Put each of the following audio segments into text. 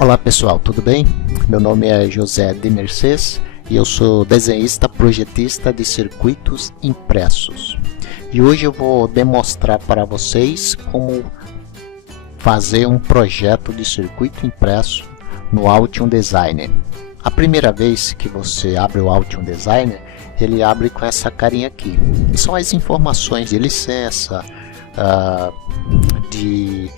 Olá pessoal, tudo bem? Meu nome é José de Mercês e eu sou desenhista projetista de circuitos impressos. E hoje eu vou demonstrar para vocês como fazer um projeto de circuito impresso no Altium Designer. A primeira vez que você abre o Altium Designer, ele abre com essa carinha aqui. São as informações de licença, de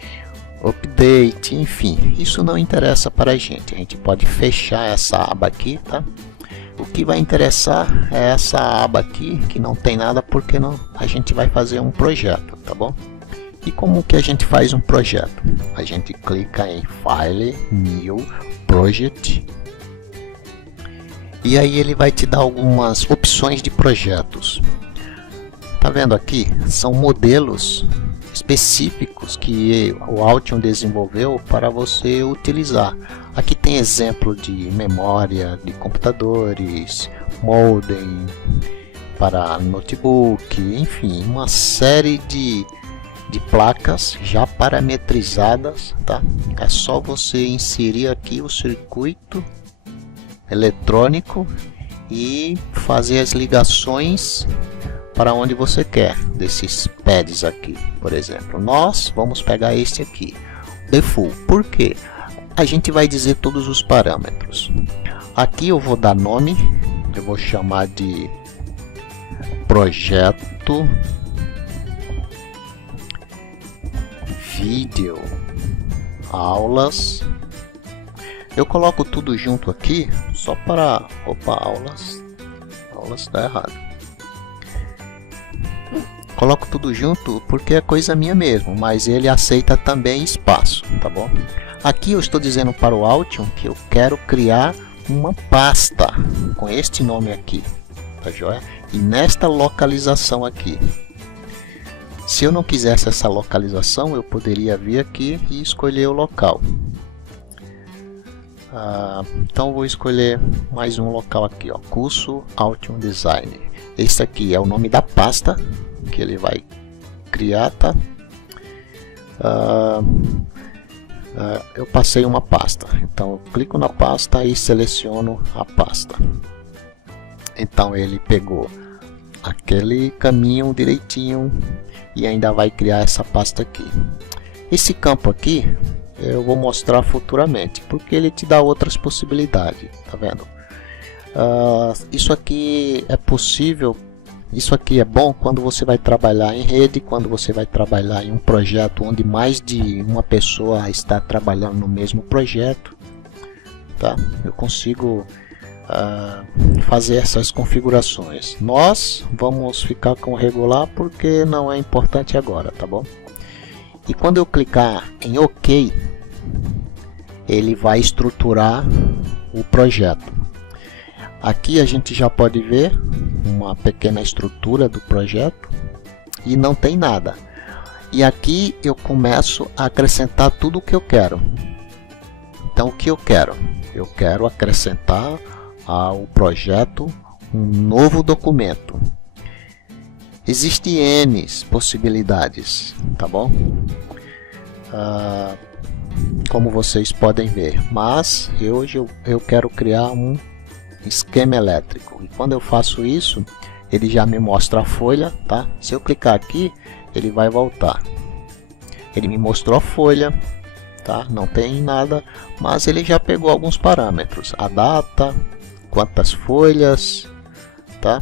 update, enfim, isso não interessa para a gente pode fechar essa aba aqui, tá? O que vai interessar é essa aba aqui, que não tem nada porque a gente vai fazer um projeto, tá bom? E como que a gente faz um projeto? A gente clica em File, New, Project, e aí ele vai te dar algumas opções de projetos. Tá vendo aqui? São modelos específicos que o Altium desenvolveu para você utilizar. Aqui tem exemplo de memória de computadores, modem para notebook, enfim, uma série de placas já parametrizadas, tá? É só você inserir aqui o circuito eletrônico e fazer as ligações para onde você quer, desses pads aqui, por exemplo. Nós vamos pegar este aqui, default. Por quê? A gente vai dizer todos os parâmetros. Aqui eu vou dar nome, eu vou chamar de projeto vídeo aulas. Eu coloco tudo junto aqui só para aulas está errado. Coloco tudo junto porque é coisa minha mesmo, mas ele aceita também espaço, tá bom? Aqui eu estou dizendo para o Altium que eu quero criar uma pasta com este nome aqui, tá joia? E nesta localização aqui. Se eu não quisesse essa localização, eu poderia vir aqui e escolher o local. Então vou escolher mais um local aqui, ó, curso Altium Design. Este aqui é o nome da pasta que ele vai criar, tá? Eu passei uma pasta, então eu clico na pasta e seleciono a pasta. Então ele pegou aquele caminho direitinho e ainda vai criar essa pasta aqui. Esse campo aqui eu vou mostrar futuramente, porque ele te dá outras possibilidades, tá vendo? Isso aqui é possível. Isso aqui é bom quando você vai trabalhar em rede, quando você vai trabalhar em um projeto onde mais de uma pessoa está trabalhando no mesmo projeto, tá? Eu consigo fazer essas configurações. Nós vamos ficar com o regular porque não é importante agora, tá bom? E quando eu clicar em OK, ele vai estruturar o projeto. Aqui a gente já pode ver uma pequena estrutura do projeto e não tem nada. E aqui eu começo a acrescentar tudo o que eu quero. Então o que eu quero? Eu quero acrescentar ao projeto um novo documento. Existem N possibilidades, tá bom? Como vocês podem ver, mas hoje eu quero criar um esquema elétrico, e quando eu faço isso ele já me mostra a folha, tá? Se eu clicar aqui ele vai voltar, ele me mostrou a folha, tá? Não tem nada, mas ele já pegou alguns parâmetros, a data, quantas folhas, tá?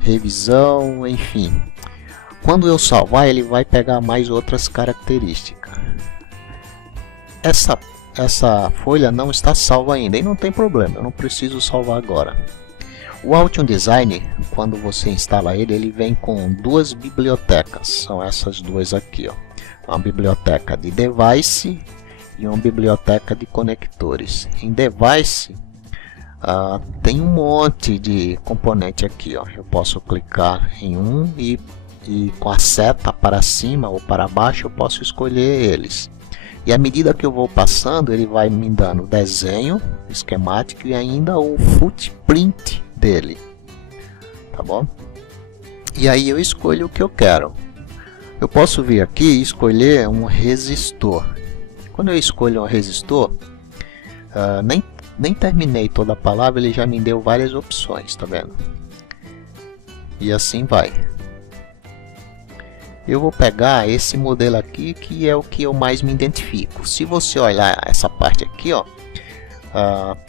Revisão, enfim. Quando eu salvar ele vai pegar mais outras características. Essa folha não está salva ainda e não tem problema, eu não preciso salvar agora. O Altium Design, quando você instala ele, ele vem com duas bibliotecas, são essas duas aqui, ó. Uma biblioteca de device e uma biblioteca de conectores. Em device tem um monte de componente aqui, ó. Eu posso clicar em um e com a seta para cima ou para baixo eu posso escolher eles. E à medida que eu vou passando, ele vai me dando desenho, esquemático e ainda o footprint dele, tá bom? E aí eu escolho o que eu quero. Eu posso vir aqui e escolher um resistor. Quando eu escolho um resistor, nem terminei toda a palavra, ele já me deu várias opções, tá vendo? E assim vai. Eu vou pegar esse modelo aqui, que é o que eu mais me identifico. Se você olhar essa parte aqui, ó,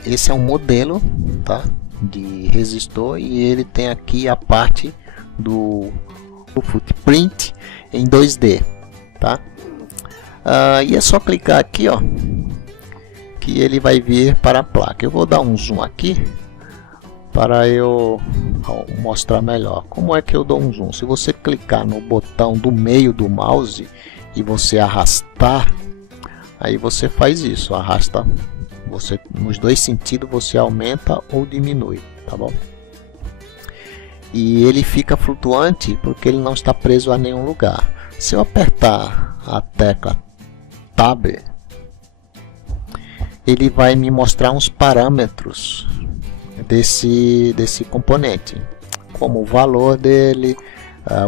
esse é um modelo, tá, de resistor, e ele tem aqui a parte do footprint em 2D, tá? E é só clicar aqui, ó, que ele vai vir para a placa. Eu vou dar um zoom aqui para eu mostrar melhor. Como é que eu dou um zoom? Se você clicar no botão do meio do mouse e você arrastar, aí você faz isso, arrasta, você nos dois sentidos, você aumenta ou diminui, tá bom? E ele fica flutuante porque ele não está preso a nenhum lugar. Se eu apertar a tecla Tab, ele vai me mostrar uns parâmetros desse componente, como o valor dele,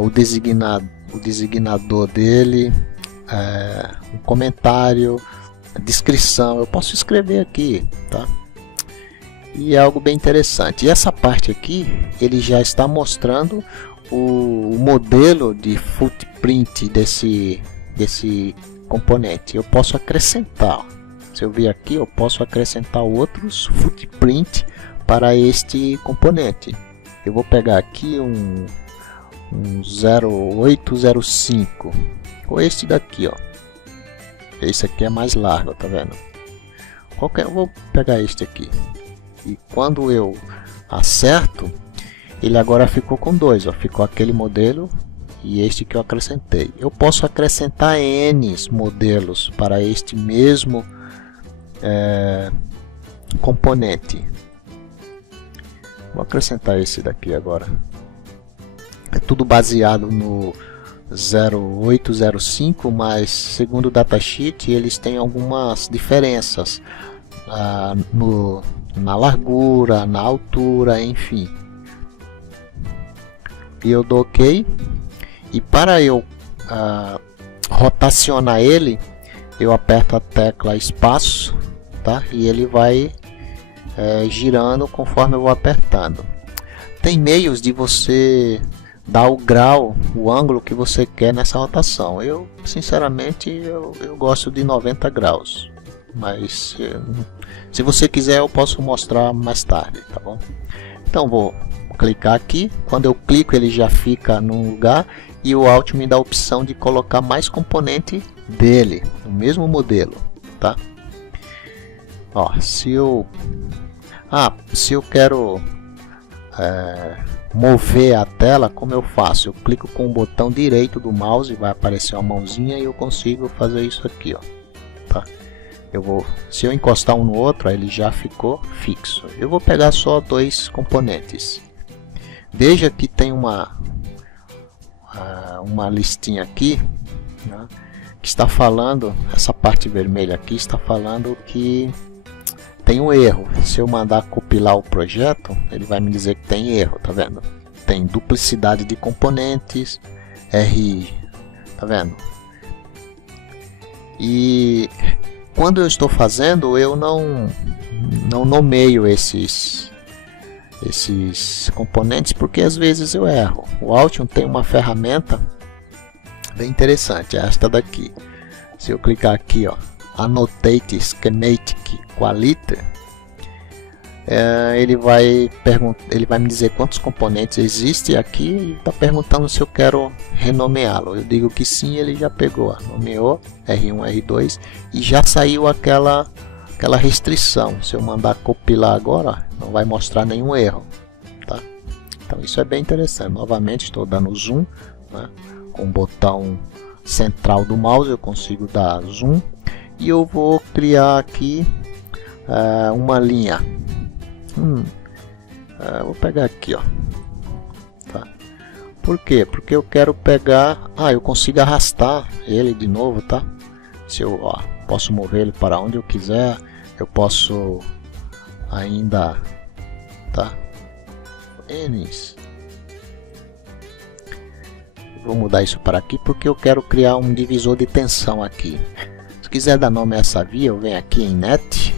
o designador dele, o comentário, a descrição. Eu posso escrever aqui, tá? E é algo bem interessante. E essa parte aqui, ele já está mostrando o modelo de footprint desse componente. Eu posso acrescentar, se eu vir aqui, eu posso acrescentar outros footprint para este componente. Eu vou pegar aqui um 0805, ou este daqui, ó. Esse aqui é mais largo, tá vendo? Eu vou pegar este aqui. E quando eu acerto, ele agora ficou com dois, ó. Ficou aquele modelo e este que eu acrescentei. Eu posso acrescentar N modelos para este mesmo componente. Vou acrescentar esse daqui agora. É tudo baseado no 0805, mas segundo o datasheet eles têm algumas diferenças na largura, na altura, enfim. E eu dou OK. E para eu rotacionar ele, eu aperto a tecla espaço, tá? E ele vai girando conforme eu vou apertando. Tem meios de você dar o grau, o ângulo que você quer nessa rotação. Eu sinceramente eu gosto de 90 graus, mas se você quiser eu posso mostrar mais tarde, tá bom? Então vou clicar aqui. Quando eu clico ele já fica num lugar, e o Alt me dá a opção de colocar mais componente dele, no mesmo modelo, tá? Ó, se eu quero mover a tela, como eu faço? Eu clico com o botão direito do mouse, vai aparecer uma mãozinha e eu consigo fazer isso aqui, ó, tá? Se eu encostar um no outro, aí ele já ficou fixo. Eu vou pegar só dois componentes. Veja que tem uma listinha aqui, né, que está falando, essa parte vermelha aqui está falando que tem um erro. Se eu mandar compilar o projeto, ele vai me dizer que tem erro, tá vendo? Tem duplicidade de componentes, RI, tá vendo? E quando eu estou fazendo, eu não nomeio esses componentes, porque às vezes eu erro. O Altium tem uma ferramenta bem interessante, esta daqui. Se eu clicar aqui, ó, Annotate Schematic Quality, ele vai me dizer quantos componentes existem aqui e está perguntando se eu quero renomeá-lo. Eu digo que sim, ele já pegou, nomeou R1, R2 e já saiu aquela restrição. Se eu mandar compilar agora, não vai mostrar nenhum erro, tá? Então isso é bem interessante. Novamente estou dando zoom, né? Com o botão central do mouse eu consigo dar zoom, e eu vou criar aqui uma linha. Vou pegar aqui, ó, tá? Por quê? Porque eu quero pegar, eu consigo arrastar ele de novo, tá? Se eu posso mover ele para onde eu quiser, eu posso ainda, tá? Vou mudar isso para aqui porque eu quero criar um divisor de tensão aqui. Se quiser dar nome a essa via, eu venho aqui em Net,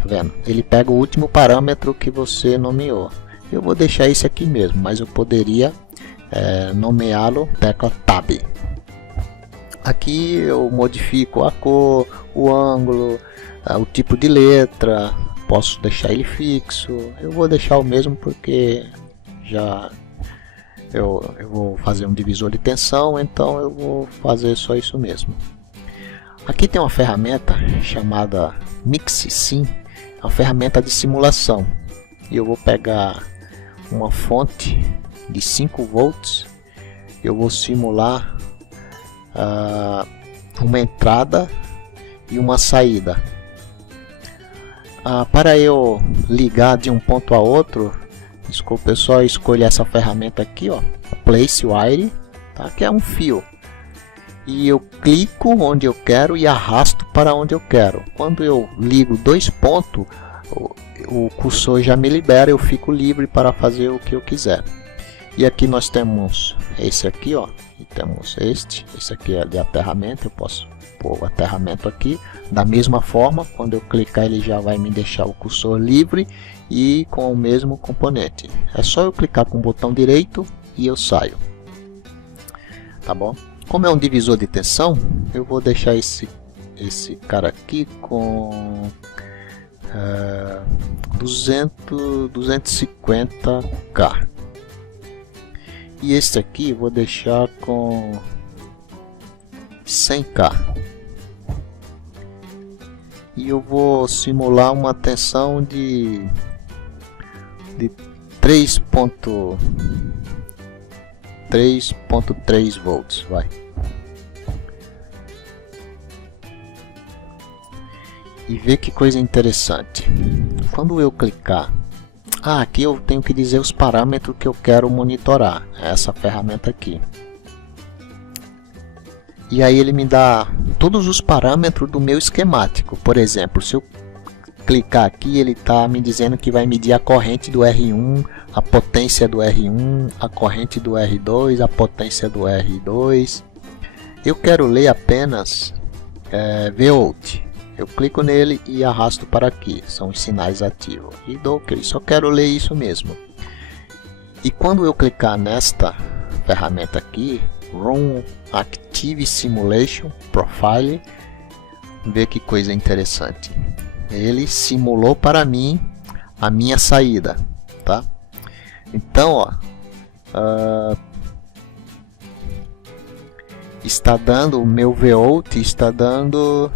Tá vendo? Ele pega o último parâmetro que você nomeou. Eu vou deixar esse aqui mesmo, mas eu poderia nomeá-lo tecla Tab. Aqui eu modifico a cor, o ângulo, o tipo de letra. Posso deixar ele fixo. Eu vou deixar o mesmo porque já eu vou fazer um divisor de tensão, então eu vou fazer só isso mesmo. Aqui tem uma ferramenta chamada MixSim, é uma ferramenta de simulação. E eu vou pegar uma fonte de 5 volts, eu vou simular uma entrada e uma saída. Para eu ligar de um ponto a outro, desculpa, eu só escolho essa ferramenta aqui, ó, Place Wire, tá? Que é um fio. E eu clico onde eu quero e arrasto para onde eu quero. Quando eu ligo 2 pontos, o cursor já me libera, eu fico livre para fazer o que eu quiser. E aqui nós temos esse aqui, ó, e temos esse aqui é de aterramento. Eu posso pôr o aterramento aqui da mesma forma. Quando eu clicar, ele já vai me deixar o cursor livre e com o mesmo componente. É só eu clicar com o botão direito e eu saio, tá bom? Como é um divisor de tensão, eu vou deixar esse cara aqui com 250K. E este aqui vou deixar com 100K. E eu vou simular uma tensão de 3.3 volts, vai. E ver que coisa interessante. Quando eu clicar, aqui eu tenho que dizer os parâmetros que eu quero monitorar. Essa ferramenta aqui. E aí ele me dá todos os parâmetros do meu esquemático. Por exemplo, se eu clicar aqui, ele está me dizendo que vai medir a corrente do R1, a potência do R1, a corrente do R2, a potência do R2. Eu quero ler apenas Volt. Eu clico nele e arrasto para aqui, são os sinais ativos. E dou OK, só quero ler isso mesmo. E quando eu clicar nesta ferramenta aqui, Run Active Simulation Profile, vê que coisa interessante. Ele simulou para mim a minha saída, tá? Então, ó, está dando o meu Volt, está dando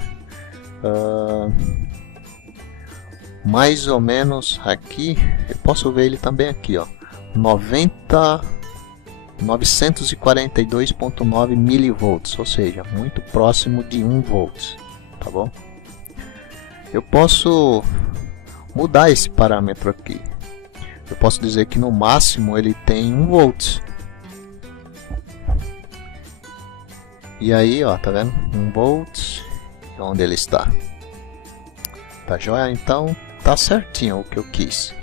mais ou menos aqui. Eu posso ver ele também aqui, ó, 942.9 milivolts, ou seja, muito próximo de 1 volt, tá bom? Eu posso mudar esse parâmetro aqui. Eu posso dizer que no máximo ele tem 1 volt. E aí, ó, tá vendo? 1 volt, onde ele está. Tá joia? Então tá certinho o que eu quis.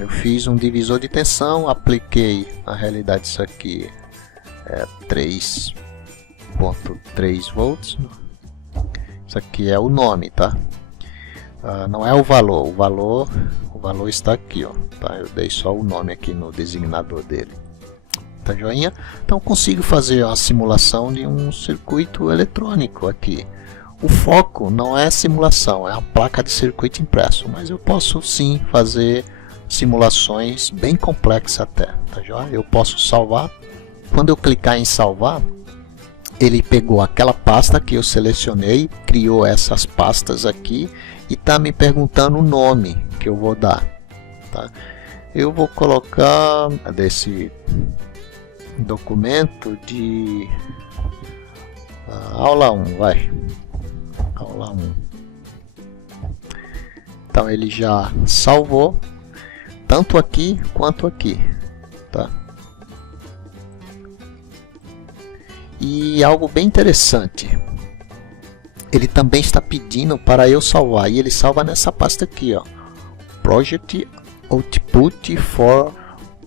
Eu fiz um divisor de tensão, apliquei, na realidade isso aqui é 3.3 volts. Isso aqui é o nome, tá? Não é o valor, o valor está aqui, ó, tá? Eu dei só o nome aqui no designador dele. Tá joinha? Então consigo fazer a simulação de um circuito eletrônico aqui. O foco não é simulação, é a placa de circuito impresso, mas eu posso sim fazer simulações bem complexas até, tá joia? Eu posso salvar. Quando eu clicar em salvar, ele pegou aquela pasta que eu selecionei, criou essas pastas aqui e está me perguntando o nome que eu vou dar, tá? Eu vou colocar desse documento de aula 1, vai. Aula 1. Então ele já salvou tanto aqui quanto aqui, tá? E algo bem interessante, ele também está pedindo para eu salvar, e ele salva nessa pasta aqui, ó, Project Output for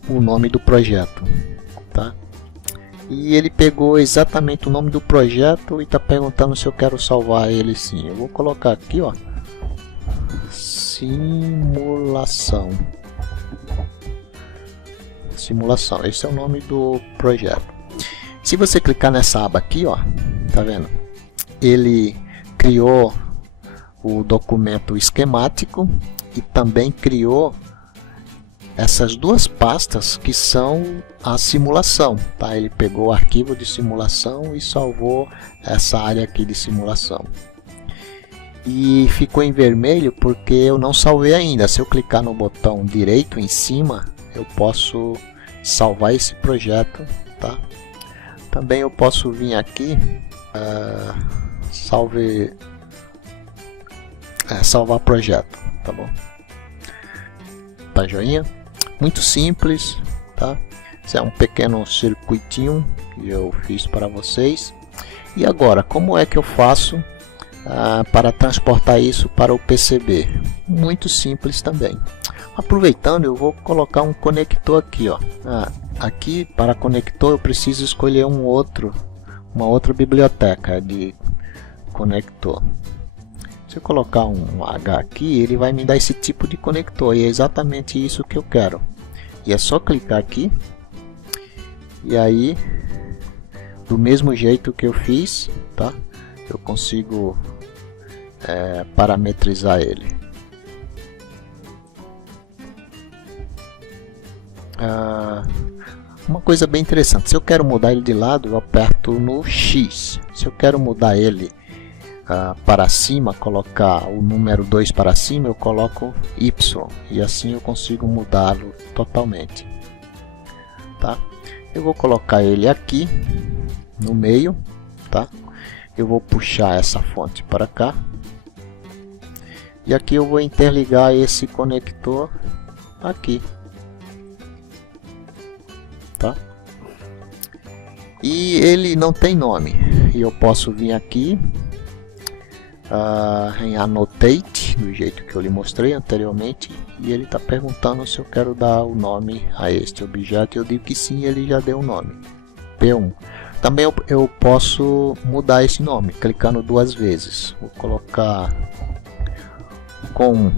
o nome do projeto, tá? E ele pegou exatamente o nome do projeto e está perguntando se eu quero salvar ele sim. Eu vou colocar aqui, ó, simulação. Simulação, esse é o nome do projeto. Se você clicar nessa aba aqui, ó, tá vendo? Ele criou o documento esquemático e também criou essas duas pastas que são a simulação, tá? Ele pegou o arquivo de simulação e salvou essa área aqui de simulação. E ficou em vermelho porque eu não salvei ainda. Se eu clicar no botão direito em cima, eu posso salvar esse projeto, tá? Também eu posso vir aqui, salvar projeto, tá bom? Tá joinha? Muito simples, tá? Esse é um pequeno circuitinho que eu fiz para vocês. E agora, como é que eu faço para transportar isso para o PCB? Muito simples também. Aproveitando, eu vou colocar um conector aqui, ó. Aqui para conector eu preciso escolher uma outra biblioteca de conector. Se eu colocar um H aqui, ele vai me dar esse tipo de conector, e é exatamente isso que eu quero. E é só clicar aqui, e aí, do mesmo jeito que eu fiz, tá? Eu consigo parametrizar ele. Uma coisa bem interessante, se eu quero mudar ele de lado, eu aperto no X. Se eu quero mudar ele para cima, colocar o número 2 para cima, eu coloco Y, e assim eu consigo mudá-lo totalmente, tá? Eu vou colocar ele aqui no meio, tá? Eu vou puxar essa fonte para cá, e aqui eu vou interligar esse conector aqui, tá? E ele não tem nome, e eu posso vir aqui em Annotate, do jeito que eu lhe mostrei anteriormente, e ele está perguntando se eu quero dar o nome a este objeto. Eu digo que sim, ele já deu o nome, P1. Também eu posso mudar esse nome clicando duas vezes. Vou colocar com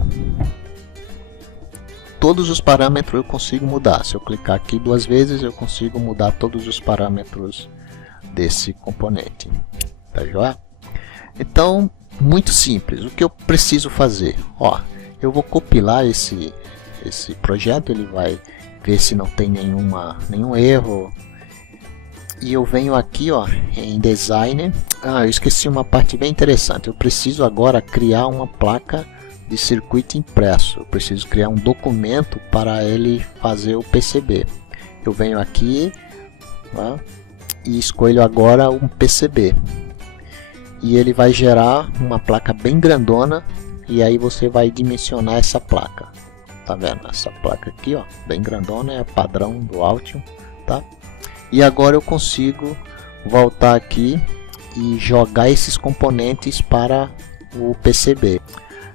todos os parâmetros, eu consigo mudar. Se eu clicar aqui duas vezes, eu consigo mudar todos os parâmetros desse componente, tá joia? Então, muito simples. O que eu preciso fazer? Ó, eu vou compilar esse projeto, ele vai ver se não tem nenhum erro. E eu venho aqui, ó, em Designer. Eu esqueci uma parte bem interessante. Eu preciso agora criar uma placa de circuito impresso. Eu preciso criar um documento para ele fazer o PCB. Eu venho aqui, ó, e escolho agora um PCB. E ele vai gerar uma placa bem grandona, e aí você vai dimensionar essa placa. Tá vendo? Essa placa aqui, ó, bem grandona, é padrão do Altium, tá? E agora eu consigo voltar aqui e jogar esses componentes para o PCB.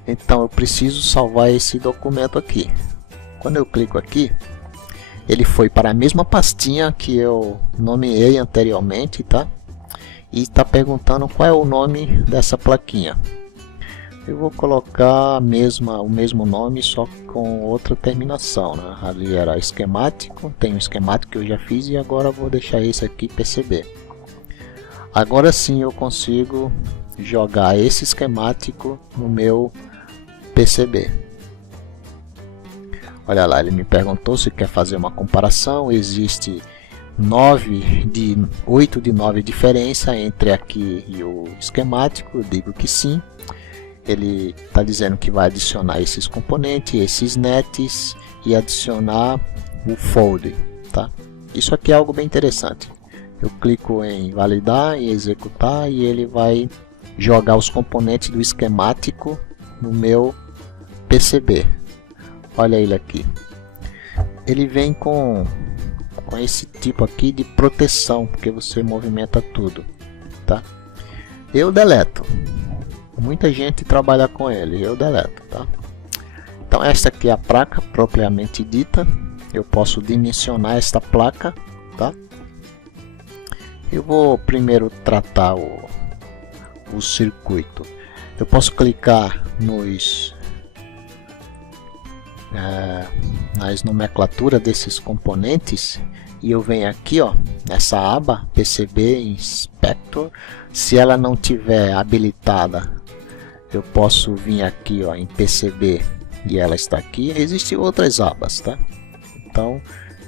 Então eu preciso salvar esse documento aqui. Quando eu clico aqui, ele foi para a mesma pastinha que eu nomeei anteriormente, tá? E está perguntando qual é o nome dessa plaquinha. Eu vou colocar o mesmo nome, só com outra terminação, né? Ali era esquemático, tem um esquemático que eu já fiz, e agora vou deixar esse aqui PCB. Agora sim eu consigo jogar esse esquemático no meu PCB. Olha lá, ele me perguntou se quer fazer uma comparação. Existe 8 de 9 diferença entre aqui e o esquemático. Eu digo que sim. Ele está dizendo que vai adicionar esses componentes, esses nets, e adicionar o fold, tá? Isso aqui é algo bem interessante. Eu clico em validar e executar, e ele vai jogar os componentes do esquemático no meu PCB. Olha ele aqui. Ele vem com esse tipo aqui de proteção, porque você movimenta tudo, tá? Eu deleto. Muita gente trabalha com ele, eu deleto, tá? Então esta aqui é a placa propriamente dita. Eu posso dimensionar esta placa, tá? Eu vou primeiro tratar o circuito. Eu posso clicar nos nas nomenclaturas desses componentes e eu venho aqui, ó, nessa aba PCB Inspector. Se ela não tiver habilitada, eu posso vir aqui, ó, em PCB e ela está aqui. Existem outras abas, tá? Então,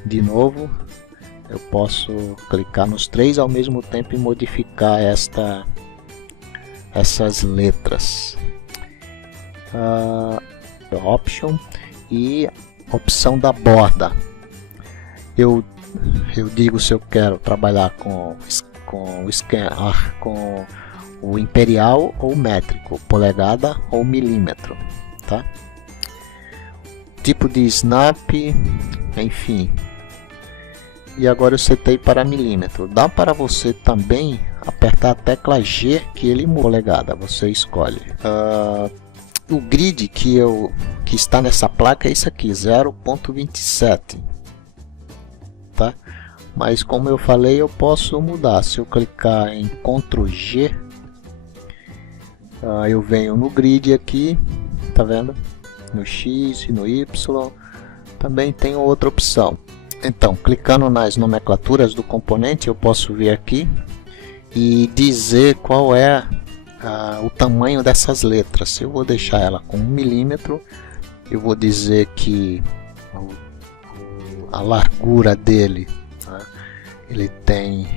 de novo, eu posso clicar nos três ao mesmo tempo e modificar essas letras. Option e opção da borda. Eu digo se eu quero trabalhar com o imperial ou métrico, polegada ou milímetro, tá? Tipo de snap, enfim. E agora eu setei para milímetro. Dá para você também apertar a tecla G que ele muda polegada, você escolhe. O grid que está nessa placa é isso aqui, 0.27, tá? Mas como eu falei, eu posso mudar. Se eu clicar em Ctrl G, eu venho no grid aqui, tá vendo? No X e no Y, também tem outra opção. Então, clicando nas nomenclaturas do componente, eu posso vir aqui e dizer qual é o tamanho dessas letras. Se eu vou deixar ela com 1 milímetro, eu vou dizer que a largura dele, tá? Ele tem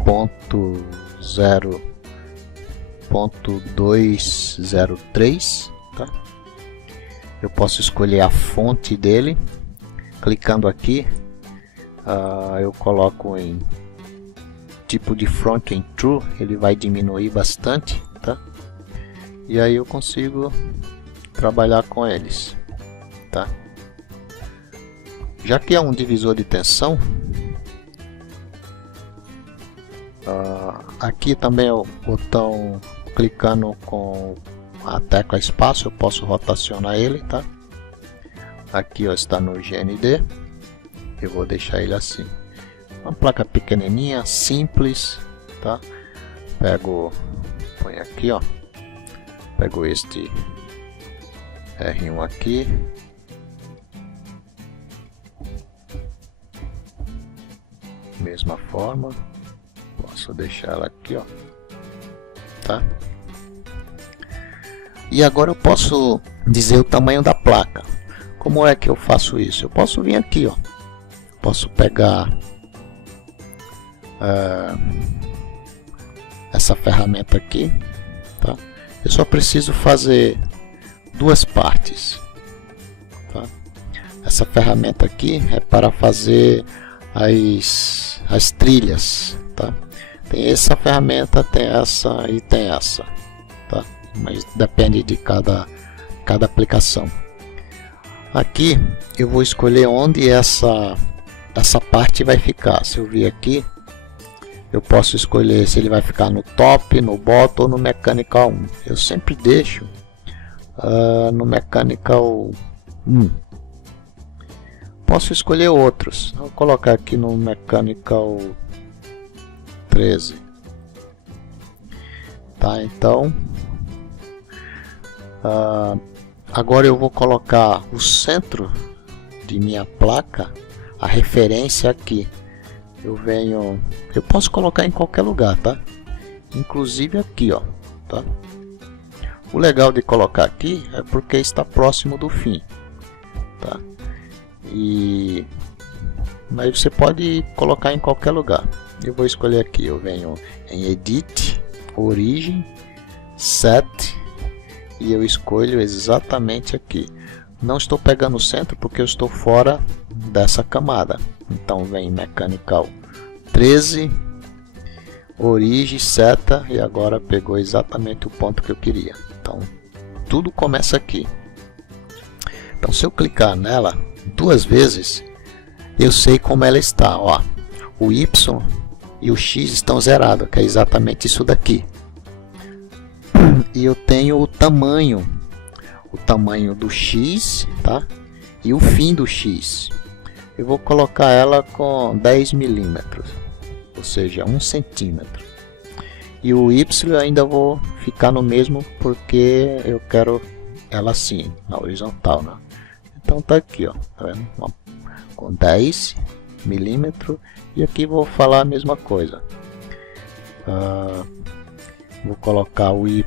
0.203, tá? Eu posso escolher a fonte dele. Clicando aqui, eu coloco em tipo de front em true, ele vai diminuir bastante, tá? E aí eu consigo trabalhar com eles, tá? Já que é um divisor de tensão, aqui também é o botão, clicando com a tecla espaço, eu posso rotacionar ele, tá? Aqui, ó, está no GND, eu vou deixar ele assim. Uma placa pequenininha, simples, tá? Põe aqui, ó. Pego este R1 aqui. Mesma forma, posso deixar ela aqui, ó, tá? E agora eu posso dizer o tamanho da placa. Como é que eu faço isso? Eu posso vir aqui, ó. Posso pegar essa ferramenta aqui, tá? Eu só preciso fazer duas partes, tá? Essa ferramenta aqui é para fazer as trilhas, tá? Tem essa ferramenta, tem essa e tem essa, tá? Mas depende de cada aplicação. Aqui eu vou escolher onde essa parte vai ficar. Se eu vir aqui, eu posso escolher se ele vai ficar no top, no bottom ou no mechanical 1. Eu sempre deixo no mechanical 1. Posso escolher outros. Vou colocar aqui no mechanical 13. Tá, então agora eu vou colocar o centro de minha placa, a referência aqui. Eu posso colocar em qualquer lugar, tá? Inclusive aqui, ó, tá? O legal de colocar aqui é porque está próximo do fim, tá? Mas você pode colocar em qualquer lugar. Eu vou escolher aqui, eu venho em Edit, Origem, Set, e eu escolho exatamente aqui. Não estou pegando o centro porque eu estou fora dessa camada. Então vem Mechanical 13, Origem, Seta, e agora pegou exatamente o ponto que eu queria. Então tudo começa aqui. Então se eu clicar nela duas vezes, eu sei como ela está, ó. O Y e o X estão zerados, que é exatamente isso daqui. E eu tenho o tamanho do X, tá? E o fim do X. Eu vou colocar ela com 10 milímetros, ou seja, 1 centímetro. E o Y ainda vou ficar no mesmo porque eu quero ela assim, na horizontal, né? Então Então tá aqui, ó, tá vendo? Com 10 milímetros, e aqui vou falar a mesma coisa. Vou colocar o Y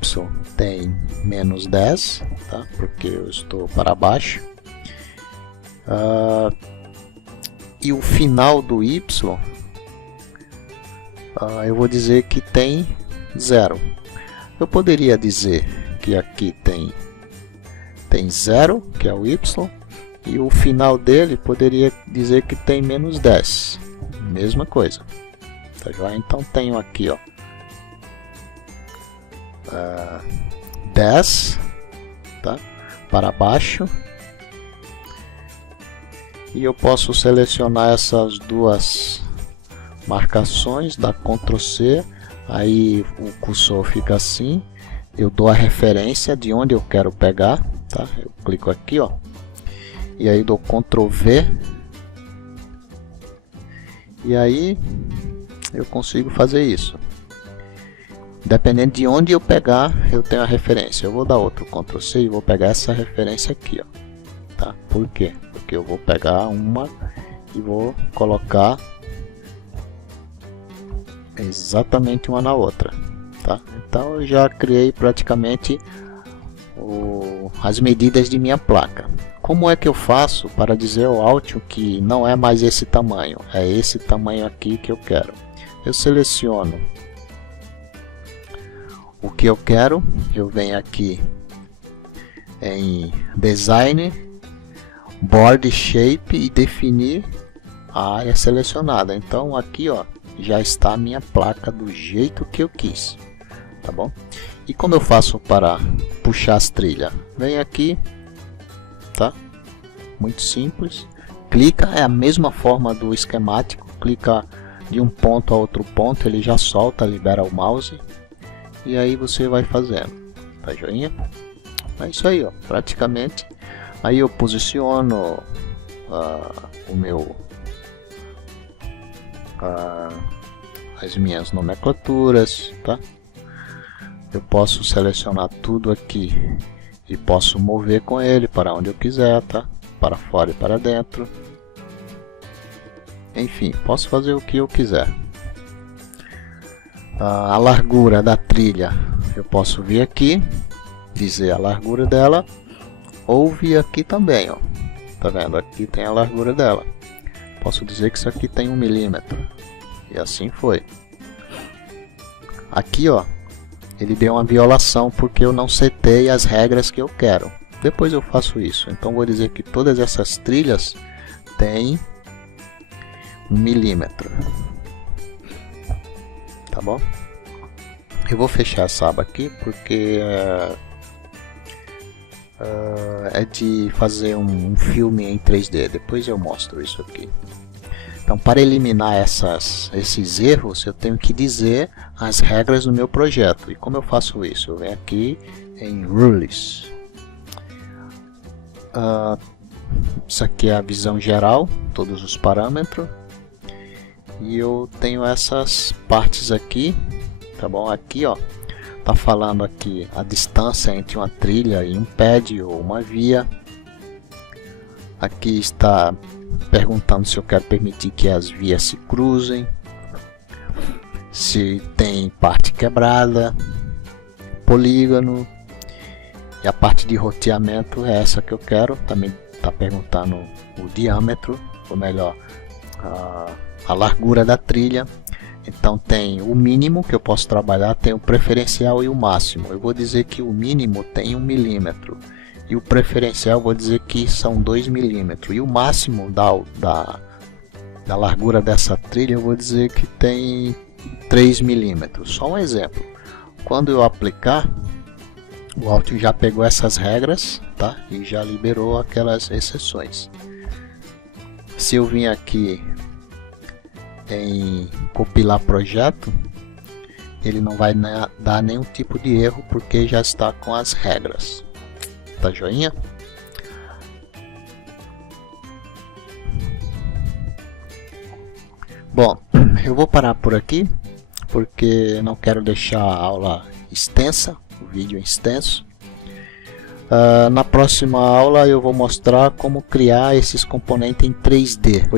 tem menos 10, tá? Porque eu estou para baixo. E o final do Y, eu vou dizer que tem 0. Eu poderia dizer que aqui tem 0, que é o Y, e o final dele poderia dizer que tem menos 10. Mesma coisa. Tá joia? Então tenho aqui, ó, 10, tá? Para baixo. E eu posso selecionar essas duas marcações, dar Ctrl C, aí o cursor fica assim, eu dou a referência de onde eu quero pegar, tá? Eu clico aqui, ó, e aí dou Ctrl V, e aí eu consigo fazer isso. Dependendo de onde eu pegar, eu tenho a referência. Eu vou dar outro Ctrl C e vou pegar essa referência aqui, ó, tá? Por quê? Porque eu vou pegar uma e vou colocar exatamente uma na outra, tá? Então eu já criei praticamente as medidas de minha placa. Como é que eu faço para dizer ao Altium que não é mais esse tamanho, é esse tamanho aqui que eu quero? Eu seleciono o que eu quero, eu venho aqui em Design, Board Shape e definir a área selecionada. Então aqui, ó, já está a minha placa do jeito que eu quis, tá bom? E como eu faço para puxar as trilhas? Vem aqui, tá? Muito simples. Clica, é a mesma forma do esquemático. Clica de um ponto a outro ponto, ele já solta, libera o mouse. E aí você vai fazendo, tá joinha? É isso aí, ó, praticamente. Aí eu posiciono as minhas nomenclaturas, tá? Eu posso selecionar tudo aqui e posso mover com ele para onde eu quiser, tá? Para fora e para dentro. Enfim, posso fazer o que eu quiser. A largura da trilha, eu posso vir aqui, dizer a largura dela, ou vir aqui também, ó. Tá vendo? Aqui tem a largura dela. Posso dizer que isso aqui tem 1 milímetro. E assim foi. Aqui, ó, ele deu uma violação porque eu não setei as regras que eu quero. Depois eu faço isso. Então vou dizer que todas essas trilhas têm 1 milímetro. Tá bom? Eu vou fechar essa aba aqui porque é de fazer um filme em 3D. Depois eu mostro isso aqui. Então, para eliminar esses erros, eu tenho que dizer as regras do meu projeto. E como eu faço isso? Eu venho aqui em Rules. Isso aqui é a visão geral, todos os parâmetros. E eu tenho essas partes aqui, tá bom? Aqui, ó, tá falando aqui a distância entre uma trilha e um pad ou uma via. Aqui está perguntando se eu quero permitir que as vias se cruzem, se tem parte quebrada, polígono, e a parte de roteamento é essa que eu quero. Também está perguntando o diâmetro, ou melhor, a largura da trilha. Então tem o mínimo que eu posso trabalhar, tem o preferencial e o máximo. Eu vou dizer que o mínimo tem 1 milímetro. E o preferencial vou dizer que são 2 milímetros. E o máximo da largura dessa trilha eu vou dizer que tem 3 milímetros. Só um exemplo. Quando eu aplicar, o Altium já pegou essas regras, tá? E já liberou aquelas exceções. Se eu vim aqui em compilar projeto, ele não vai dar nenhum tipo de erro porque já está com as regras. Tá joinha? Bom, eu vou parar por aqui porque não quero deixar a aula extensa, o vídeo extenso. Na próxima aula eu vou mostrar como criar esses componentes em 3D.